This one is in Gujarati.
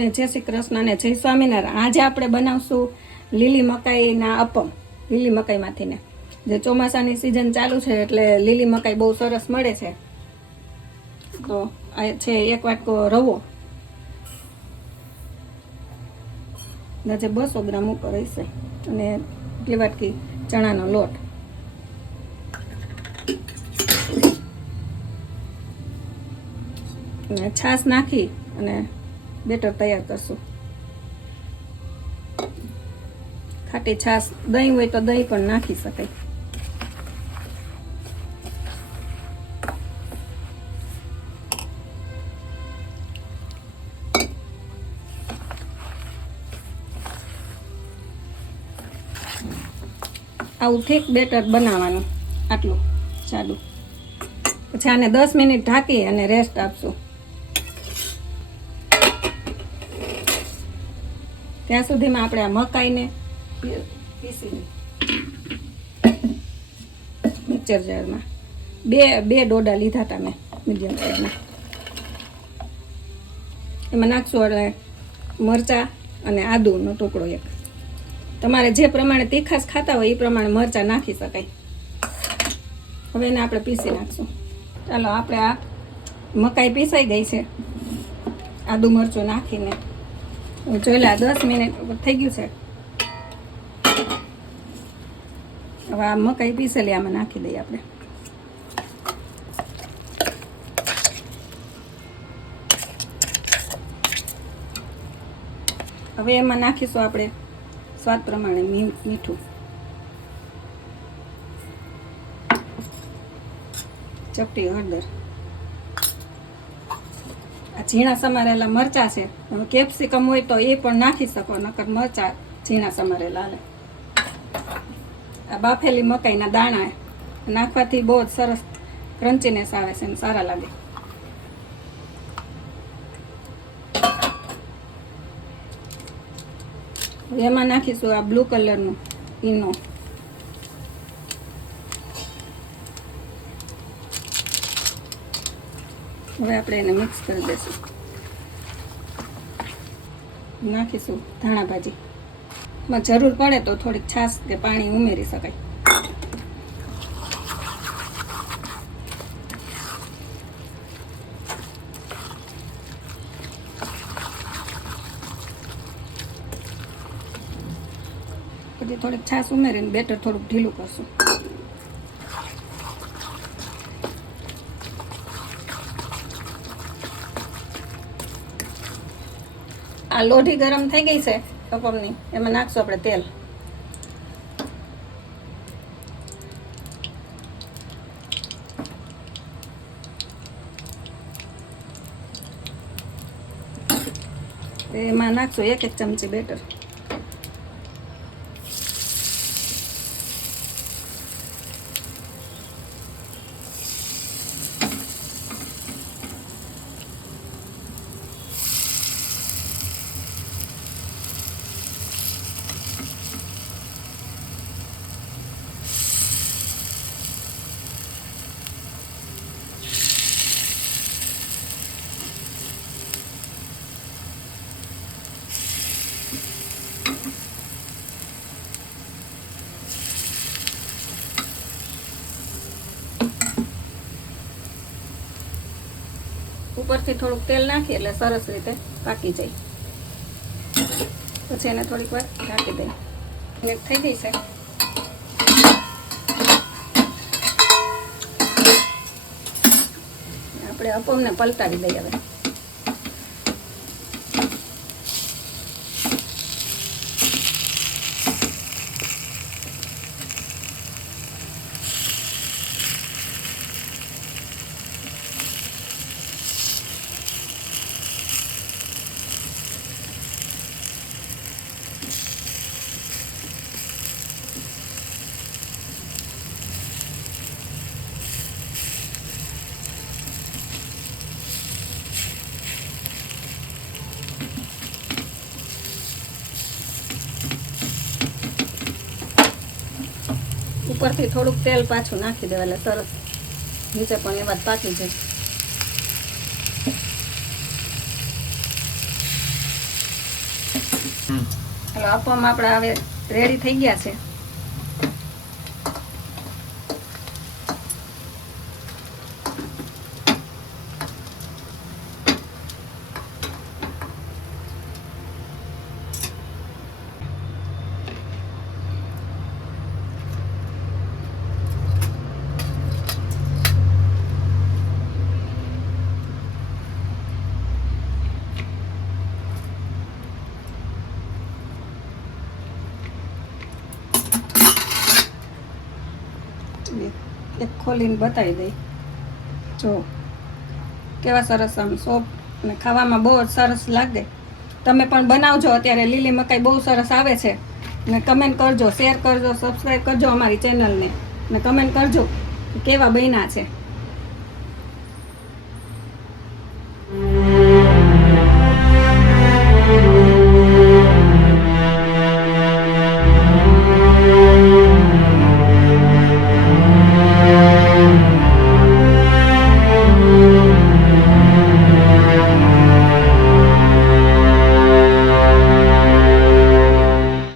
સૌને જય શ્રી કૃષ્ણ અને જય સ્વામિનારાયણ. આજે આપણે બનાવશું લીલી મકાઈના અપમ. લીલી મકાઈમાંથી ને. જે ચોમાસાની સિઝન ચાલુ છે એટલે લીલી મકાઈ બહુ સરસ મળે છે. તો આ છે એક વાટકો રવો. જે બસો ગ્રામ ઉપર હશે. અને એટલી વાટકી ચણાનો લોટ. છાશ નાખી અને બેટર તૈયાર કરશું. ખાટી છાશ, દહીં હોય તો દહીં પણ નાખી શકાય. આવું થીક બેટર બનાવવાનું, આટલું જાડું પછી આને દસ મિનિટ ઢાંકી અને રેસ્ટ આપશું. ત્યાં સુધીમાં આપણે આ મકાઈને પીસીને. પીસી મિક્સર જારમાં. બે બે ડોડા લીધા હતા મેં મીડિયમ સાઈઝના. એમાં નાખશું એટલે મરચાં અને આદુનો ટુકડો એક. તમારે જે પ્રમાણે તીખાશ ખાતા હોય એ પ્રમાણે મરચાં નાખી શકાય. હવે એને આપણે પીસી નાખશું. ચાલો, આપણે આ મકાઈ પીસાઈ ગઈ છે. આદુ મરચું નાખીને. જોઈ લે દસ મિનિટ થઈ ગયું છે. હવે આ મકાઈ પીસેલી આમાં નાખી દઈએ આપણે. હવે એમાં નાખીશું આપણે સ્વાદ પ્રમાણે મીઠું. ચપટી હળદર. ઝીણા સમારેલા મરચા છે. કેપ્સિકમ હોય તો એ પણ નાખી શકો, નકર મરચા ઝીણા સમારેલા હાલે આ બાફેલી મકાઈના દાણા નાખવાથી બહુ જ સરસ ક્રન્ચીનેસ આવે છે અને સારા લાગે. એમાં નાખીશું આ બ્લુ કલરનું ઈનો. હવે આપણે એને મિક્સ કરી દઈશું. નાખીશું ધાણા ભાજી. માં જરૂર પડે તો થોડીક છાશ કે પાણી ઉમેરી શકાય. પછી થોડીક છાશ ઉમેરીને બેટર થોડુંક ઢીલું કરશું. આ લોઢી ગરમ થઈ ગઈ છે કપમની એમાં નાખશું આપણે તેલ. એમાં નાખશું એક એક ચમચી બેટર. ઉપરથી થોડુંક તેલ નાખી એટલે સરસ રીતે પાકી જાય. પછી એને થોડીક વાર ઢાંકી દઈએ. મિનિટ થઈ ગઈ છે. આપણે અપમને પલટાવી દઈએ હવે. ઉપરથી થોડુંક તેલ પાછું નાખી દેવા એટલે સરસ. નીચે પણ એ વાત પાકી જાય. હમ. આપવામાં આપણે હવે રેડી થઈ ગયા છે. એક- ખોલીને બતાવી દઈ. જો, કેવા સરસ આમ સોફ્ટ અને ખાવામાં બહુ જ સરસ લાગે. તમે પણ બનાવજો, અત્યારે લીલી મકાઈ બહુ સરસ આવે છે. અને કમેન્ટ કરજો શેર કરજો સબસ્ક્રાઈબ કરજો અમારી ચેનલને અને કમેન્ટ કરજો કેવા બન્યા છે.